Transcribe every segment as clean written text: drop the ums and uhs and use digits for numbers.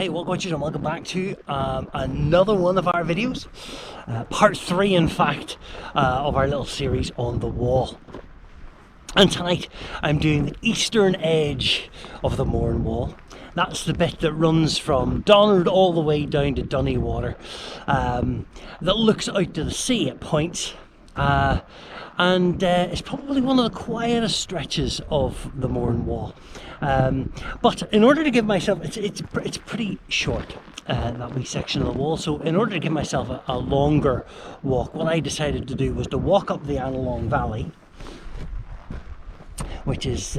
Hey Walkwatchers, and welcome back to another one of our videos, part 3 in fact of our little series on the wall. And tonight I'm doing the eastern edge of the Mourne Wall. That's the bit that runs from Donard all the way down to Dunnywater, that looks out to the sea at points, and it's probably one of the quietest stretches of the Mourne Wall. But in order to give myself, it's pretty short, that wee section of the wall, so in order to give myself a longer walk, what I decided to do was to walk up the Annalong Valley, which is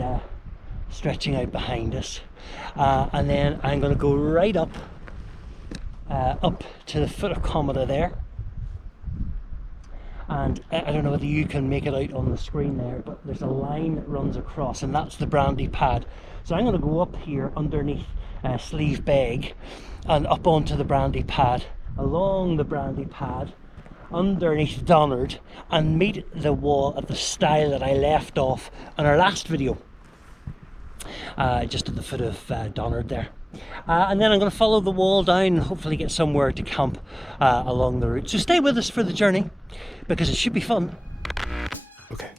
stretching out behind us, and then I'm going to go right up to the foot of Commedagh there. And I don't know whether you can make it out on the screen there, but there's a line that runs across, and that's the Brandy Pad. So I'm going to go up here underneath Sleeve Beg and up onto the Brandy Pad, along the Brandy Pad, underneath Donard, and meet the wall at the stile that I left off in our last video, just at the foot of Donard there. And then I'm going to follow the wall down and hopefully get somewhere to camp along the route. So stay with us for the journey, because it should be fun. Okay.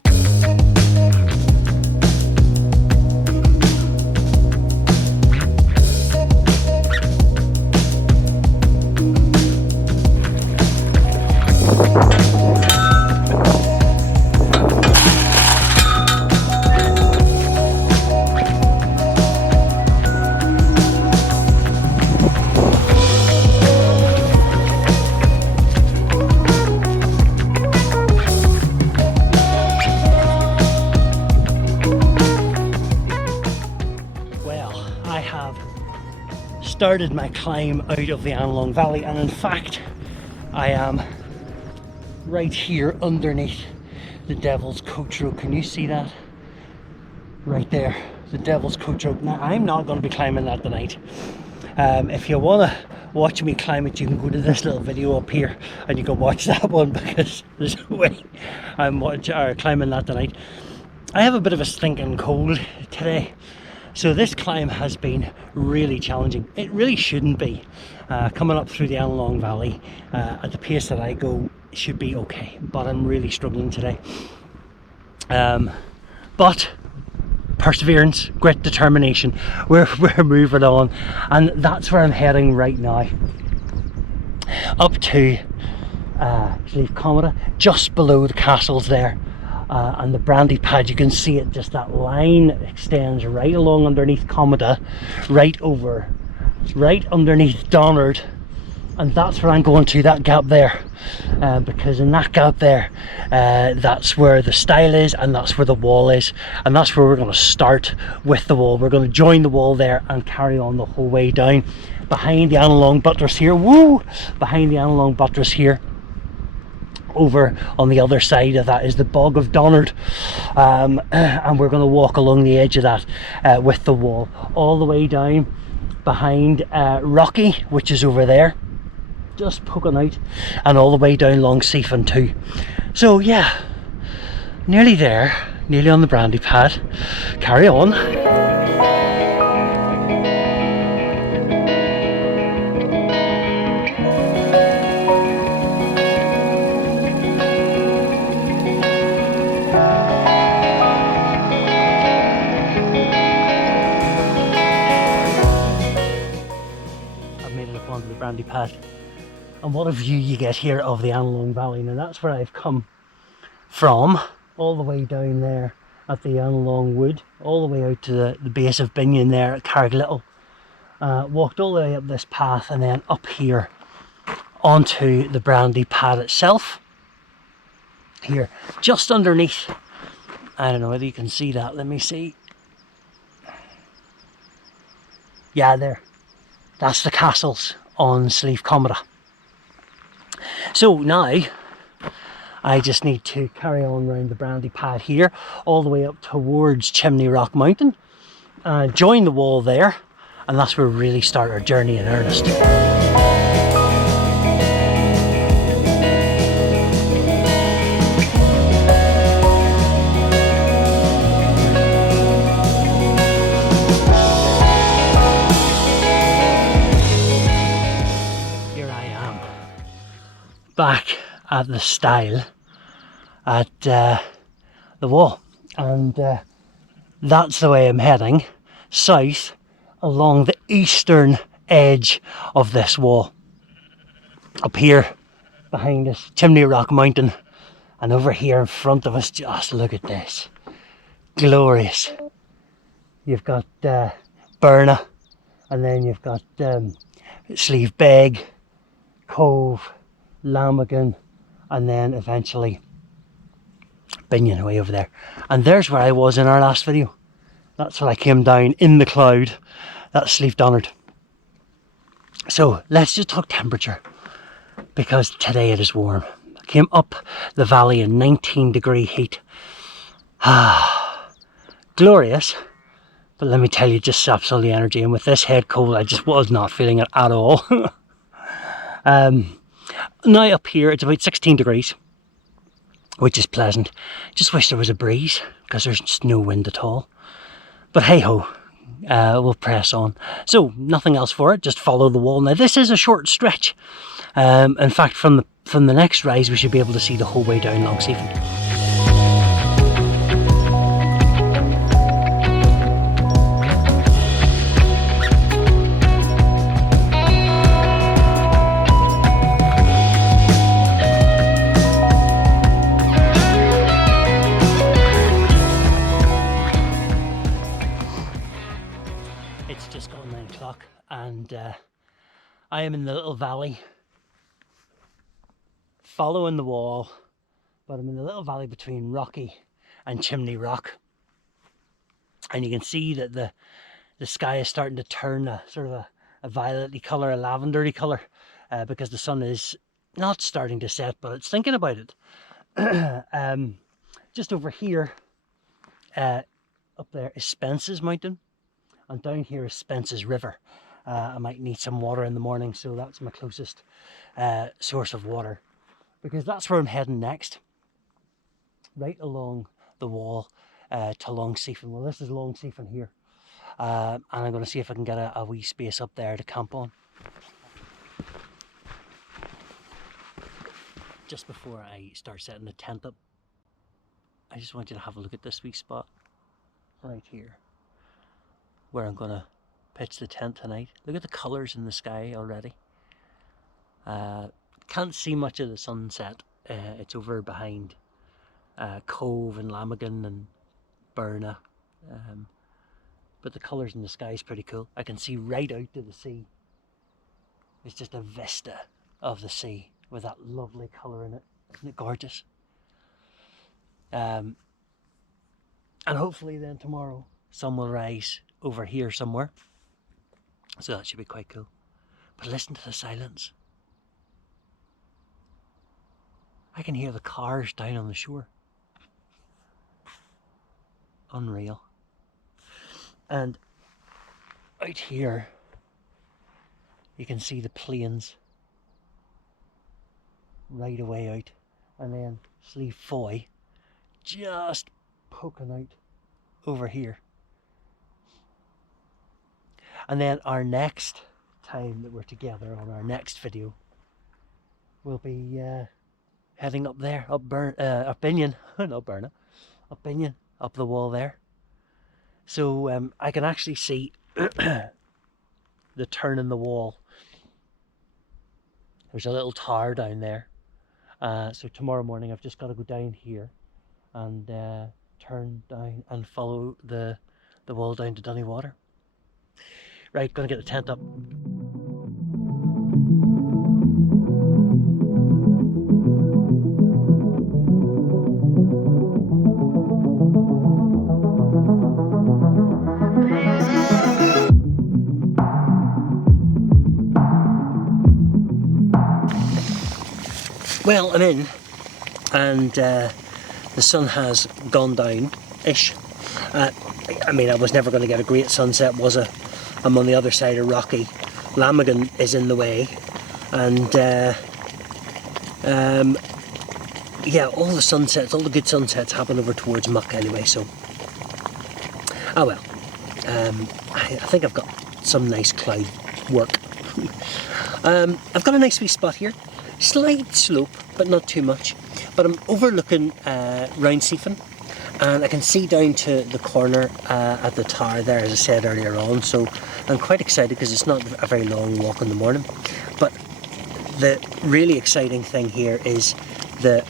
Started my climb out of the Annalong Valley, and in fact I am right here underneath the Devil's Coach Road. Can you see that? Right there, the Devil's Coach Road. Now I'm not going to be climbing that tonight. If you want to watch me climb it, you can go to this little video up here and you can watch that one, because there's no way I'm climbing that tonight. I have a bit of a stinking cold today, so this climb has been really challenging. It really shouldn't be. Coming up through the Annalong Valley at the pace that I go should be okay, but I'm really struggling today. But perseverance, grit, determination, we're moving on, and that's where I'm heading right now. Up to Sleeve Commedagh, just below the castles there. And the Brandy Pad, you can see it, just that line extends right along underneath Commedagh, right underneath Donard, and that's where I'm going to, that gap there, because in that gap there, that's where the stile is, and that's where the wall is, and that's where we're going to start with the wall. We're going to join the wall there and carry on the whole way down behind the Annalong buttress here. Woo! Behind the Annalong buttress here. Over on the other side of that is the Bog of Donard, and we're going to walk along the edge of that with the wall all the way down behind Rocky, which is over there just poking out, and all the way down Long Seefin too. So yeah, nearly there, nearly on the Brandy Pad. Carry on. Onto the Brandy Pad, and what a view you get here of the Annalong Valley. Now that's where I've come from, all the way down there at the Annalong Wood, all the way out to the base of Binion there at Carrick Little, walked all the way up this path, and then up here onto the Brandy Pad itself, here just underneath. I don't know whether you can see that, let me see. Yeah, there, that's the castles on Sleeve Commedagh. So now I just need to carry on around the Brandy Pad here, all the way up towards Chimney Rock Mountain, join the wall there, and that's where we really start our journey in earnest. back at the stile at the wall, and that's the way I'm heading south along the eastern edge of this wall. Up here behind us, Chimney Rock Mountain, and over here in front of us, just look at this. Glorious. You've got Burna, and then you've got Sleeve Beg, Cove, Lamagan, and then eventually Binion way over there. And there's where I was in our last video. That's when I came down in the cloud. That's Sleeve Donard. So let's just talk temperature, because today it is warm. I came up the valley in 19-degree heat. Glorious. But let me tell you, just saps all the energy, and with this head cold I just was not feeling it at all. Now up here it's about 16 degrees, which is pleasant. Just wish there was a breeze, because there's just no wind at all. But hey ho, we'll press on. So nothing else for it, just follow the wall. Now this is a short stretch. In fact, from the next rise we should be able to see the whole way down Long Seefin. It's just gone 9 o'clock, and I am in the little valley following the wall, but I'm in the little valley between Rocky and Chimney Rock, and you can see that the sky is starting to turn a sort of a violet-y colour, a lavendery colour, because the sun is not starting to set, but it's thinking about it. Just over here, up there is Spence's Mountain, and down here is Spence's River. I might need some water in the morning, so that's my closest source of water, because that's where I'm heading next, right along the wall to Long Seefin. Well, this is Long Seefin here, and I'm going to see if I can get a wee space up there to camp on. Just before I start setting the tent up, I just want you to have a look at this wee spot right here, where I'm going to pitch the tent tonight. Look at the colours in the sky already. Can't see much of the sunset. It's over behind Cove and Lamagan and Burna, but the colours in the sky is pretty cool. I can see right out to the sea. It's just a vista of the sea with that lovely colour in it. Isn't it gorgeous? And hopefully then tomorrow sun will rise over here somewhere, so that should be quite cool. But listen to the silence. I can hear the cars down on the shore. Unreal. And out here you can see the plains right away out, and then Sleeve Foy just poking out over here. And then our next time that we're together on our next video, we'll be heading up there, up Binion, not Burna, up Binion, up the wall there. So I can actually see the turn in the wall. There's a little tower down there. So tomorrow morning I've just got to go down here and turn down and follow the wall down to Dunnywater. Right, gonna get the tent up. Well, I'm in, and the sun has gone down-ish. I mean, I was never going to get a great sunset, was I? I'm on the other side of Rocky. Lamagan is in the way, and yeah, all the sunsets, all the good sunsets happen over towards Muck anyway, so oh well. I think I've got some nice cloud work. I've got a nice wee spot here, Slight slope, but not too much. But I'm overlooking Long Seefin, and I can see down to the corner at the tower there, as I said earlier on. So I'm quite excited because it's not a very long walk in the morning. But the really exciting thing here is the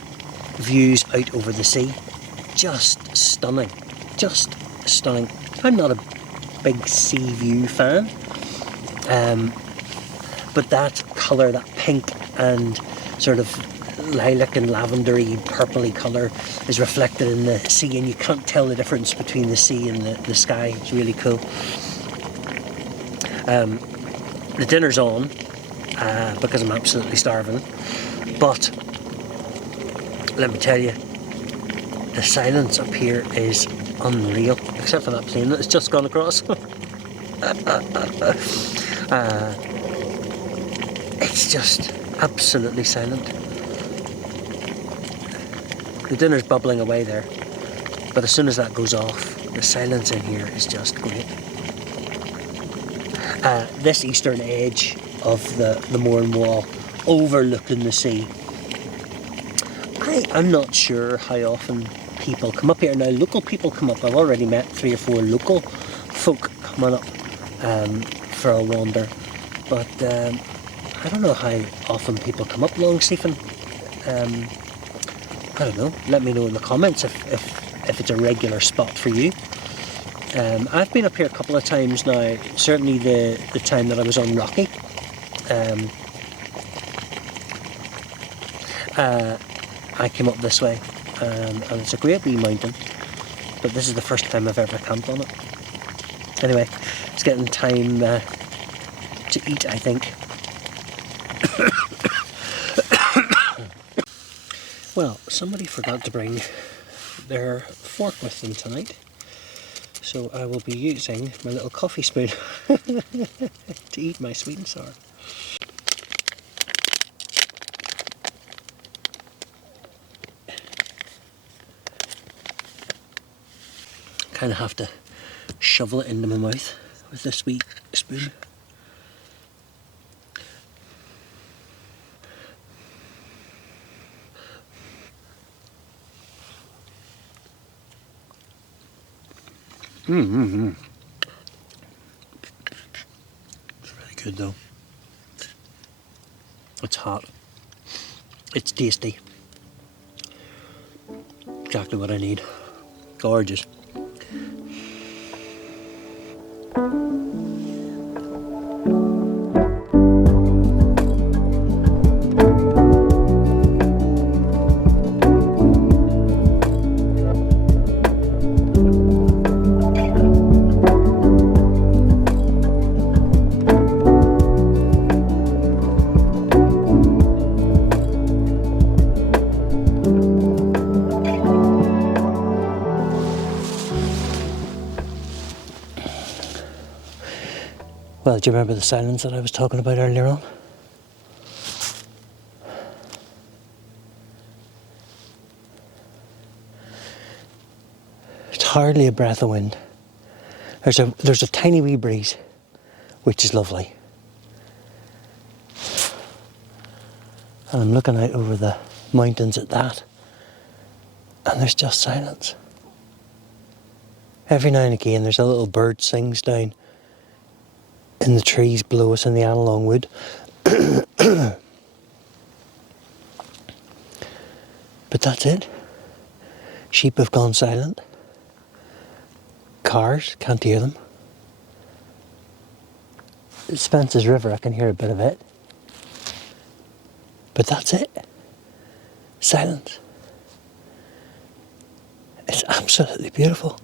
views out over the sea. Just stunning, just stunning. I'm not a big sea view fan, but that colour, that pink and sort of lilac and lavendery purpley colour is reflected in the sea, and you can't tell the difference between the sea and the sky. It's really cool. The dinner's on because I'm absolutely starving, but let me tell you, the silence up here is unreal, except for that plane that's just gone across. It's just absolutely silent. The dinner's bubbling away there, but as soon as that goes off, the silence in here is just great. This eastern edge of the Mourne Wall, overlooking the sea. I'm not sure how often people come up here. Now, local people come up. I've already met 3 or 4 local folk coming up for a wander, but I don't know how often people come up Long Seefin. I don't know. Let me know in the comments if it's a regular spot for you. I've been up here a couple of times now. Certainly the time that I was on Rocky. I came up this way, and it's a great wee mountain, but this is the first time I've ever camped on it. Anyway, it's getting time to eat, I think. Well, somebody forgot to bring their fork with them tonight, so I will be using my little coffee spoon to eat my sweet and sour. Kind of have to shovel it into my mouth with this wee spoon. It's really good though. It's hot. It's tasty. Exactly what I need. Gorgeous. Well, do you remember the silence that I was talking about earlier on? It's hardly a breath of wind. There's a tiny wee breeze, which is lovely. And I'm looking out over the mountains at that, and there's just silence. Every now and again there's a little bird sings down in the trees below us in the Annalong Wood. But that's it. Sheep have gone silent. Cars, can't hear them. Spence's River, I can hear a bit of it. But that's it. Silence. It's absolutely beautiful.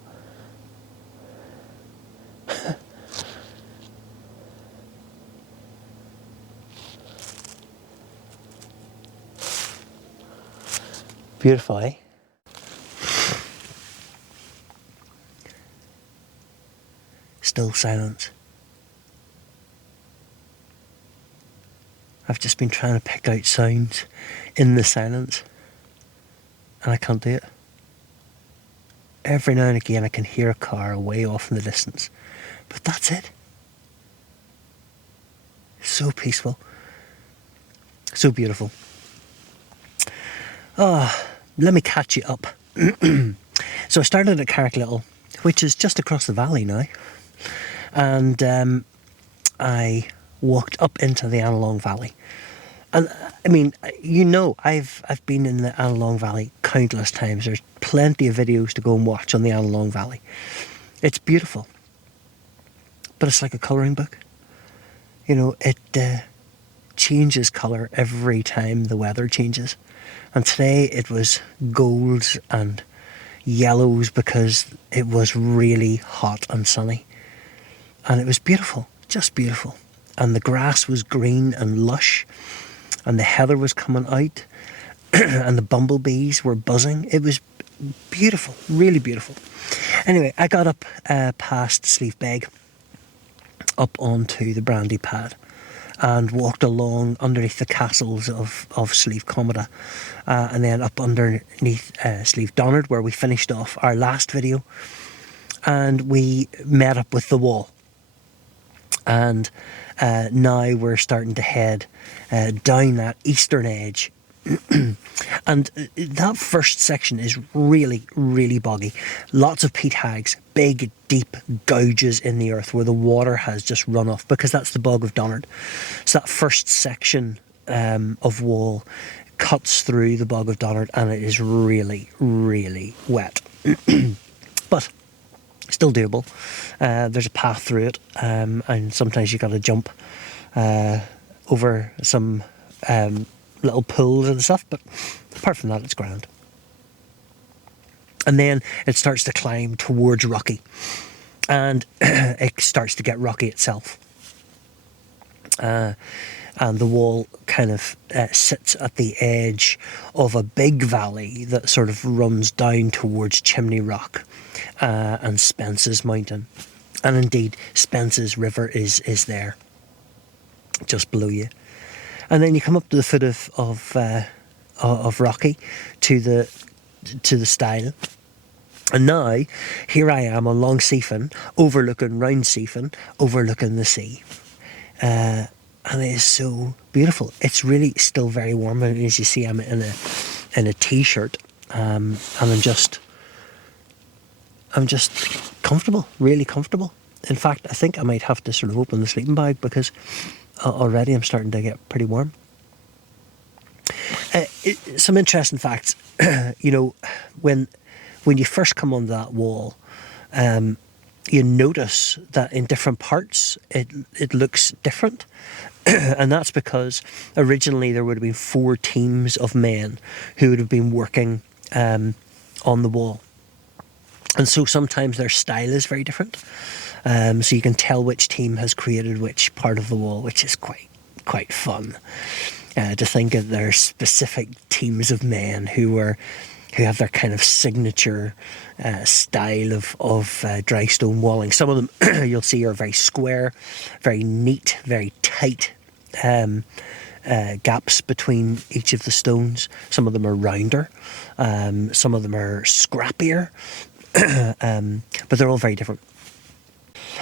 Beautiful, eh? Still silence. I've just been trying to pick out sounds in the silence, and I can't do it. Every now and again I can hear a car way off in the distance, but that's it. So peaceful, so beautiful. Let me catch you up. So I started at Carrick Little, which is just across the valley now, and I walked up into the Annalong Valley. And I mean, you know, I've been in the Annalong Valley countless times. There's plenty of videos to go and watch on the Annalong Valley. It's beautiful, but it's like a colouring book. You know, it changes colour every time the weather changes. And today it was golds and yellows because it was really hot and sunny. And it was beautiful, just beautiful. And the grass was green and lush, and the heather was coming out, and the bumblebees were buzzing. It was beautiful, really beautiful. Anyway, I got up past Sleafbeg, up onto the Brandy Pad, and walked along underneath the castles of Sleaf Commedagh, and then up underneath Sleaf Donard, where we finished off our last video, and we met up with the wall. And now we're starting to head down that eastern edge. And that first section is really, really boggy. Lots of peat hags, big, deep gouges in the earth where the water has just run off, because that's the bog of Donard. So that first section of wall cuts through the bog of Donard, and it is really, really wet. But still doable. There's a path through it, and sometimes you've got to jump over some little pools and stuff, but apart from that, it's grand. And then it starts to climb towards Rocky, and it starts to get rocky itself. And the wall kind of sits at the edge of a big valley that sort of runs down towards Chimney Rock and Spence's Mountain. And indeed, Spence's River is there, just below you. And then you come up to the foot of Rocky, to the stile. And now, here I am on Long Seefin, overlooking round Seefin, overlooking the sea. And it is so beautiful. It's really still very warm, and as you see, I'm in a t-shirt, and I'm just comfortable, really comfortable. In fact, I think I might have to sort of open the sleeping bag, because already I'm starting to get pretty warm. Some interesting facts. You know, when you first come on that wall, you notice that in different parts it looks different. And that's because originally there would have been 4 teams of men who would have been working on the wall. And so sometimes their style is very different. So you can tell which team has created which part of the wall, which is quite fun. To think that there are specific teams of men who have their kind of signature style of dry stone walling. Some of them you'll see are very square, very neat, very tight gaps between each of the stones. Some of them are rounder, some of them are scrappier, but they're all very different.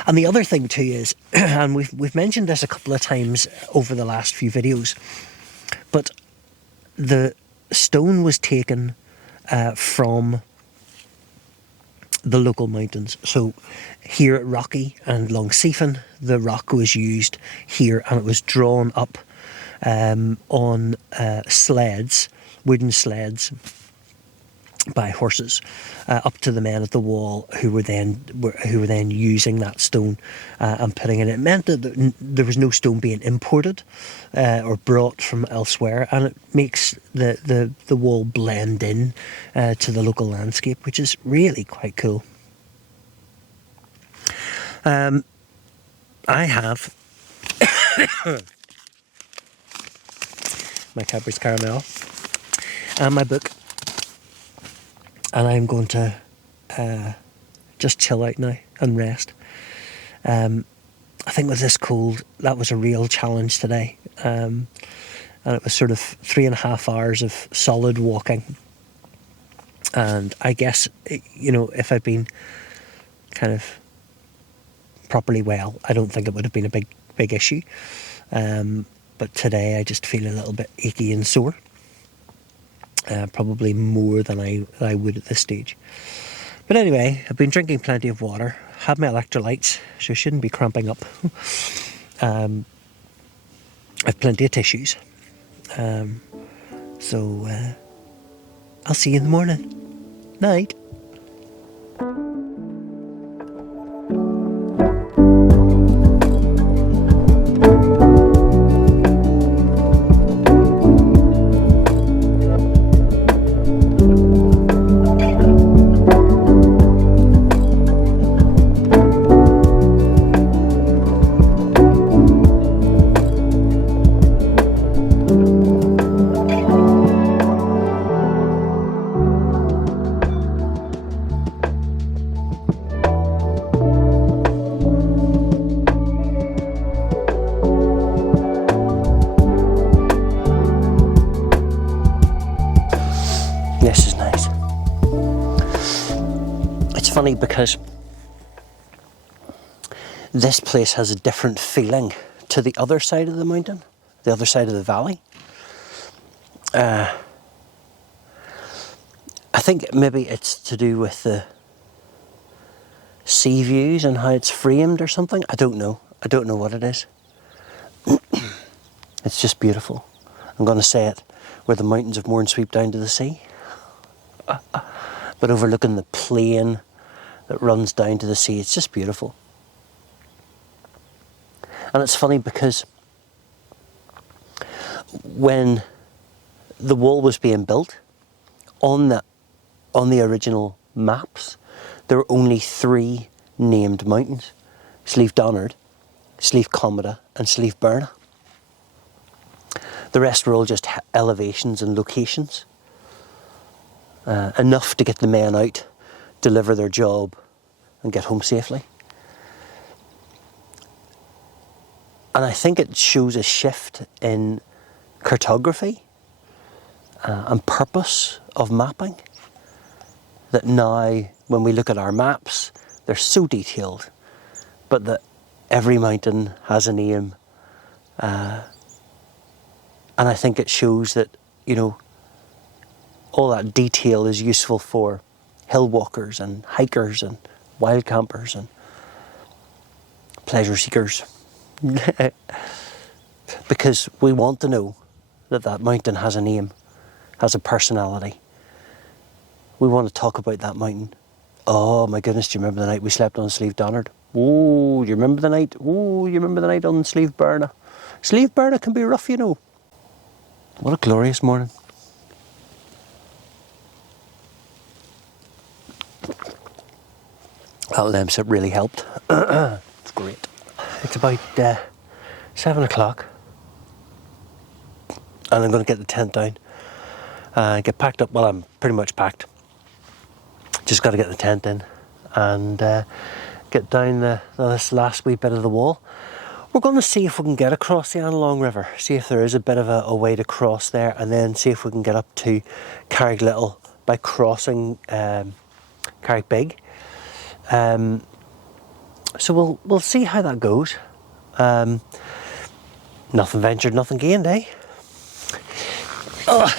And the other thing too is, and we've mentioned this a couple of times over the last few videos, but the stone was taken from the local mountains. So here at Rocky and Long Seefin, the rock was used here, and it was drawn up on sleds, wooden sleds, by horses up to the men at the wall, who were then using that stone and putting it in. It meant that there was no stone being imported or brought from elsewhere, and it makes the wall blend in to the local landscape, which is really quite cool. I have my Cadbury's Caramel and my book, and I'm going to just chill out now and rest. I think with this cold, that was a real challenge today, and it was sort of 3.5 hours of solid walking. And I guess, you know, if I'd been kind of properly well, I don't think it would have been a big issue. But today I just feel a little bit achy and sore. Probably more than I would at this stage. But anyway, I've been drinking plenty of water, had my electrolytes, so I shouldn't be cramping up. I've plenty of tissues. So I'll see you in the morning. Night. This is nice. It's funny because this place has a different feeling to the other side of the mountain, the other side of the valley. I think maybe it's to do with the sea views and how it's framed or something. I don't know. I don't know what it is. It's just beautiful. I'm going to say it, where the mountains of Mourne sweep down to the sea. But overlooking the plain that runs down to the sea, it's just beautiful. And it's funny because when the wall was being built, on the original maps, there were only 3 named mountains: Sleeve Donard, Sleeve Commedagh and Sleeve Burna. The rest were all just elevations and locations. Enough to get the men out, deliver their job and get home safely. And I think it shows a shift in cartography and purpose of mapping, that now when we look at our maps, they're so detailed, but that every mountain has a name. And I think it shows that, you know, all that detail is useful for hill walkers and hikers and wild campers and pleasure seekers. Because we want to know that that mountain has a name, has a personality. We want to talk about that mountain. Oh my goodness, do you remember the night we slept on Sleeve Donard? Oh, do you remember the night? Oh, you remember the night on Sleeve Burna? Sleeve Burna can be rough, you know. What a glorious morning. That lemsip really helped. It's great. It's about 7 o'clock and I'm going to get the tent down and get packed up. Well, I'm pretty much packed. Just got to get the tent in and get down this last wee bit of the wall. We're going to see if we can get across the Annalong River, see if there is a bit of a way to cross there, and then see if we can get up to Carrick Little by crossing Carrick Big. So we'll see how that goes. Nothing ventured, nothing gained, eh? Oh.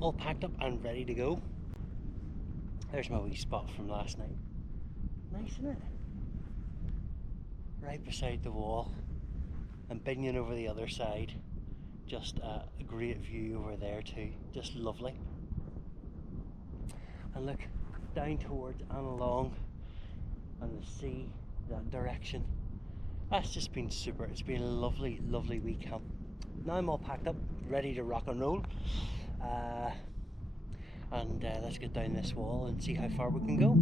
All packed up and ready to go. There's my wee spot from last night. Nice, isn't it? Right beside the wall and Binion over the other side. Just a great view over there too, just lovely. And look, down towards Annalong and the sea, that direction. That's just been super. It's been a lovely, lovely wee camp. Now I'm all packed up, ready to rock and roll. And let's get down this wall and see how far we can go.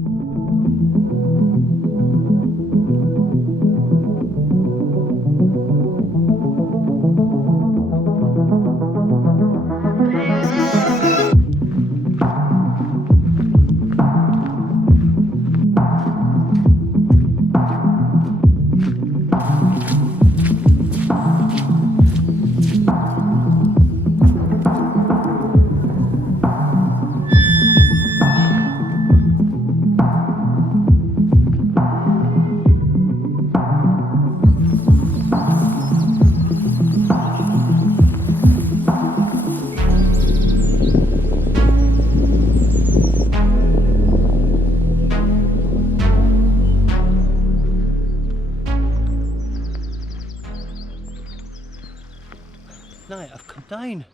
I've come down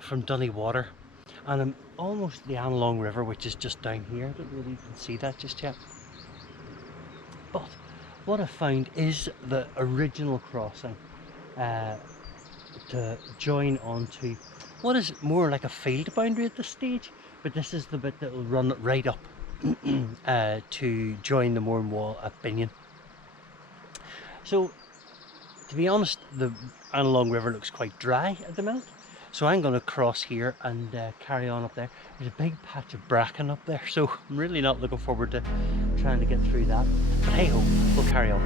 from Dunnywater, and I'm almost at the Annalong River, which is just down here. I don't know whether you can see that just yet. But what I found is the original crossing to join onto what is more like a field boundary at this stage, but this is the bit that will run right up to join the Mourne Wall at Binion. So, to be honest, the Annalong River looks quite dry at the minute, so I'm going to cross here and carry on up there. There's a big patch of bracken up there, so I'm really not looking forward to trying to get through that. But hey ho, we'll carry on.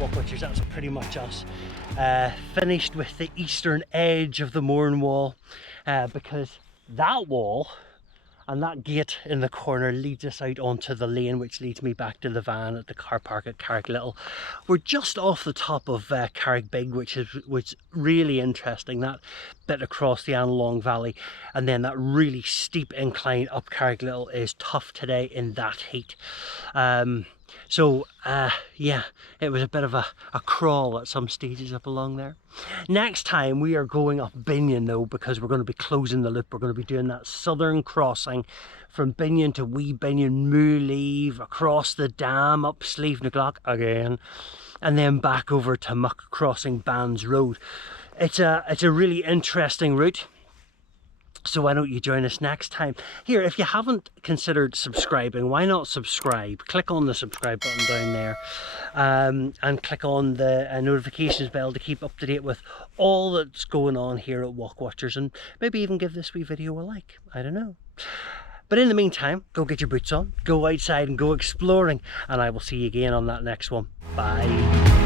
Walkwatchers, that's pretty much us. Finished with the eastern edge of the Mourne Wall, because that wall and that gate in the corner leads us out onto the lane, which leads me back to the van at the car park at Carrick Little. We're just off the top of Carrick Big, which is really interesting, that bit across the Annalong Valley, and then that really steep incline up Carrick Little is tough today in that heat. Yeah, it was a bit of a crawl at some stages up along there. Next time we are going up Binion though, because we're going to be closing the loop. We're going to be doing that southern crossing from Binion to Wee Binion, Moorleave, across the dam, up Sleeve-na-Glock again, and then back over to Muck, crossing Bands Road. It's a really interesting route. So why don't you join us next time? Here, if you haven't considered subscribing, why not subscribe? Click on the subscribe button down there, and click on the notifications bell to keep up to date with all that's going on here at Walkwatchers, and maybe even give this wee video a like. I don't know. But in the meantime, go get your boots on, go outside and go exploring, and I will see you again on that next one. Bye.